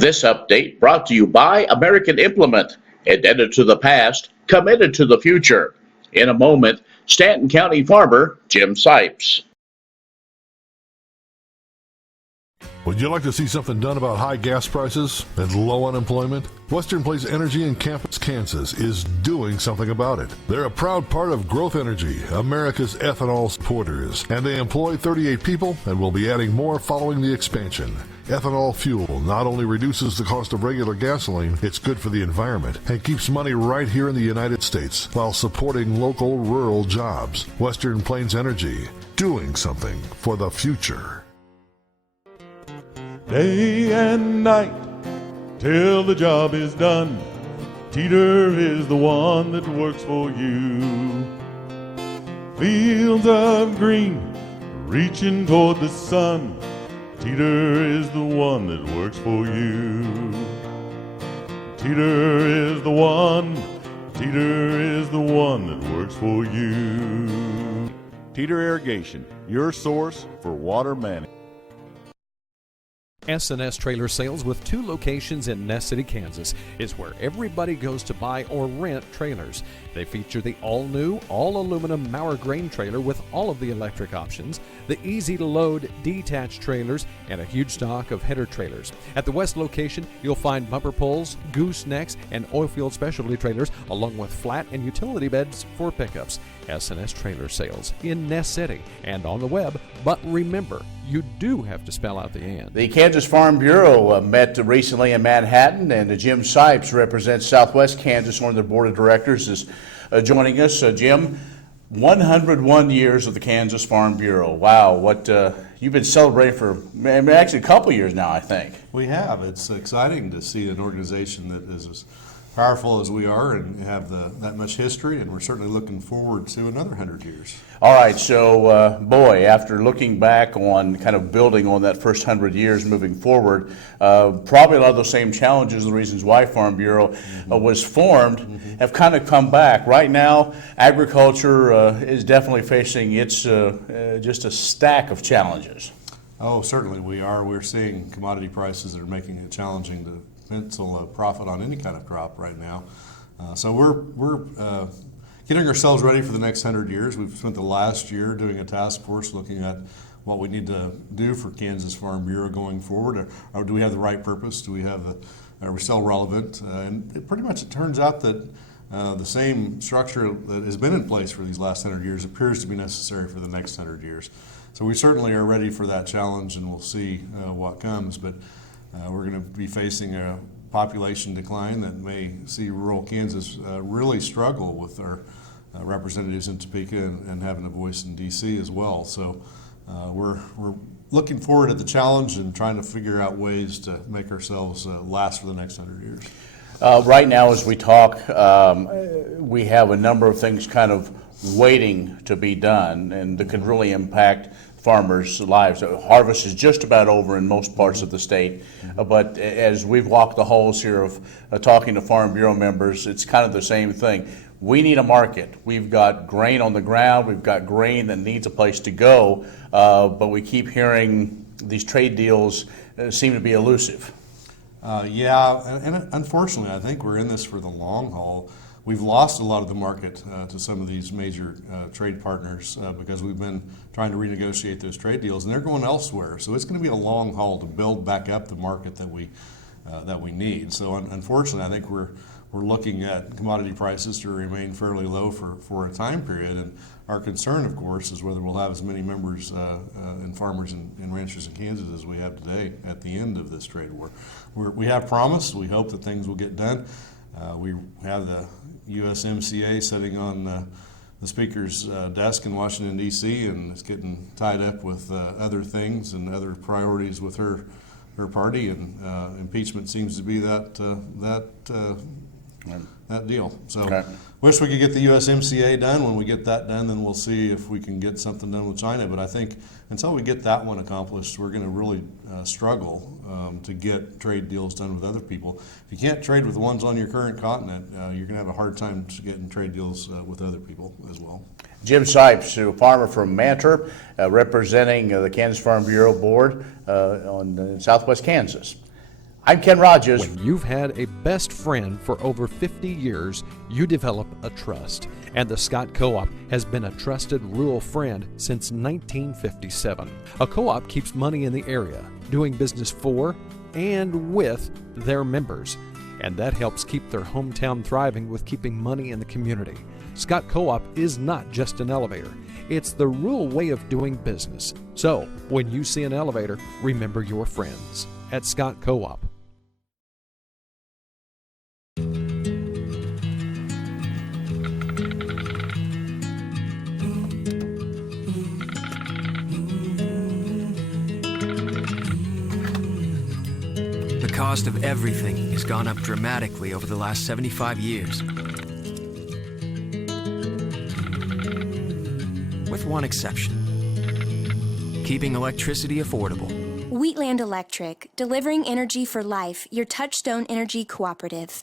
This update brought to you by American Implement, indebted to the past, committed to the future. In a moment, Stanton County farmer Jim Sipes. Would you like to see something done about high gas prices and low unemployment? Western Place Energy in Campus, Kansas is doing something about it. They're a proud part of Growth Energy, America's ethanol supporters, and they employ 38 people and will be adding more following the expansion. Ethanol fuel not only reduces the cost of regular gasoline, it's good for the environment and keeps money right here in the United States while supporting local rural jobs. Western Plains Energy, doing something for the future. Day and night till the job is done, Teter is the one that works for you. Fields of green reaching toward the sun, Teter is the one that works for you. Teter is the one, Teter is the one that works for you. Teter Irrigation, your source for water management. SNS Trailer Sales, with 2 locations in Ness City, Kansas, is where everybody goes to buy or rent trailers. They feature the all-new, all-aluminum Mauer grain trailer with all of the electric options, the easy-to-load detached trailers, and a huge stock of header trailers. At the west location, you'll find bumper pulls, goosenecks, and oilfield specialty trailers, along with flat and utility beds for pickups. SNS Trailer Sales in Ness City and on the web, but remember, you do have to spell out the and. The Kansas Farm Bureau met recently in Manhattan, and Jim Sipes represents Southwest Kansas on the board of directors, is joining us. Jim, 101 years of the Kansas Farm Bureau. Wow, what you've been celebrating for actually a couple years now, I think. We have. It's exciting to see an organization that is as powerful as we are and have that much history, and we're certainly looking forward to another 100 years. All right, so boy, after looking back on kind of building on that first 100 years moving forward, probably a lot of those same challenges, the reasons why Farm Bureau was formed, have kind of come back. Right now, agriculture is definitely facing its just a stack of challenges. Oh, certainly we are. We're seeing commodity prices that are making it challenging to pencil a profit on any kind of crop right now. So we're getting ourselves ready for the next 100 years. We've spent the last year doing a task force looking at what we need to do for Kansas Farm Bureau going forward. Or do we have the right purpose? Do we have are we still relevant? And it turns out that the same structure that has been in place for these last 100 years appears to be necessary for the next 100 years. So we certainly are ready for that challenge, and we'll see what comes. But we're going to be facing a population decline that may see rural Kansas really struggle with our representatives in Topeka and having a voice in D.C. as well. So we're looking forward to the challenge and trying to figure out ways to make ourselves last for the next 100 years. Right now, as we talk, we have a number of things kind of waiting to be done, and that could really impact farmers' lives. Harvest is just about over in most parts of the state, but as we've walked the halls here of talking to Farm Bureau members, it's kind of the same thing. We need a market. We've got grain on the ground, we've got grain that needs a place to go, but we keep hearing these trade deals seem to be elusive. Yeah, and unfortunately, I think we're in this for the long haul. We've lost a lot of the market to some of these major trade partners because we've been trying to renegotiate those trade deals, and they're going elsewhere. So it's going to be a long haul to build back up the market that we need. So unfortunately, I think we're looking at commodity prices to remain fairly low for a time period. And our concern, of course, is whether we'll have as many members and farmers and ranchers in Kansas as we have today at the end of this trade war. We have promised. We hope that things will get done. We have the USMCA sitting on the Speaker's desk in Washington, D.C., and it's getting tied up with other things and other priorities with her party, and impeachment seems to be that deal. So okay. Wish we could get the USMCA done. When we get that done, then we'll see if we can get something done with China. But I think until we get that one accomplished, we're going to really struggle to get trade deals done with other people. If you can't trade with the ones on your current continent, you're going to have a hard time getting trade deals with other people as well. Jim Sipes, a farmer from Manter, representing the Kansas Farm Bureau Board in Southwest Kansas. I'm Ken Rogers. When you've had a best friend for over 50 years, you develop a trust. And the Scott Co-op has been a trusted rural friend since 1957. A co-op keeps money in the area, doing business for and with their members. And that helps keep their hometown thriving with keeping money in the community. Scott Co-op is not just an elevator. It's the rural way of doing business. So, when you see an elevator, remember your friends at Scott Co-op. The cost of everything has gone up dramatically over the last 75 years. With one exception: keeping electricity affordable. Wheatland Electric, delivering energy for life, your Touchstone Energy Cooperative.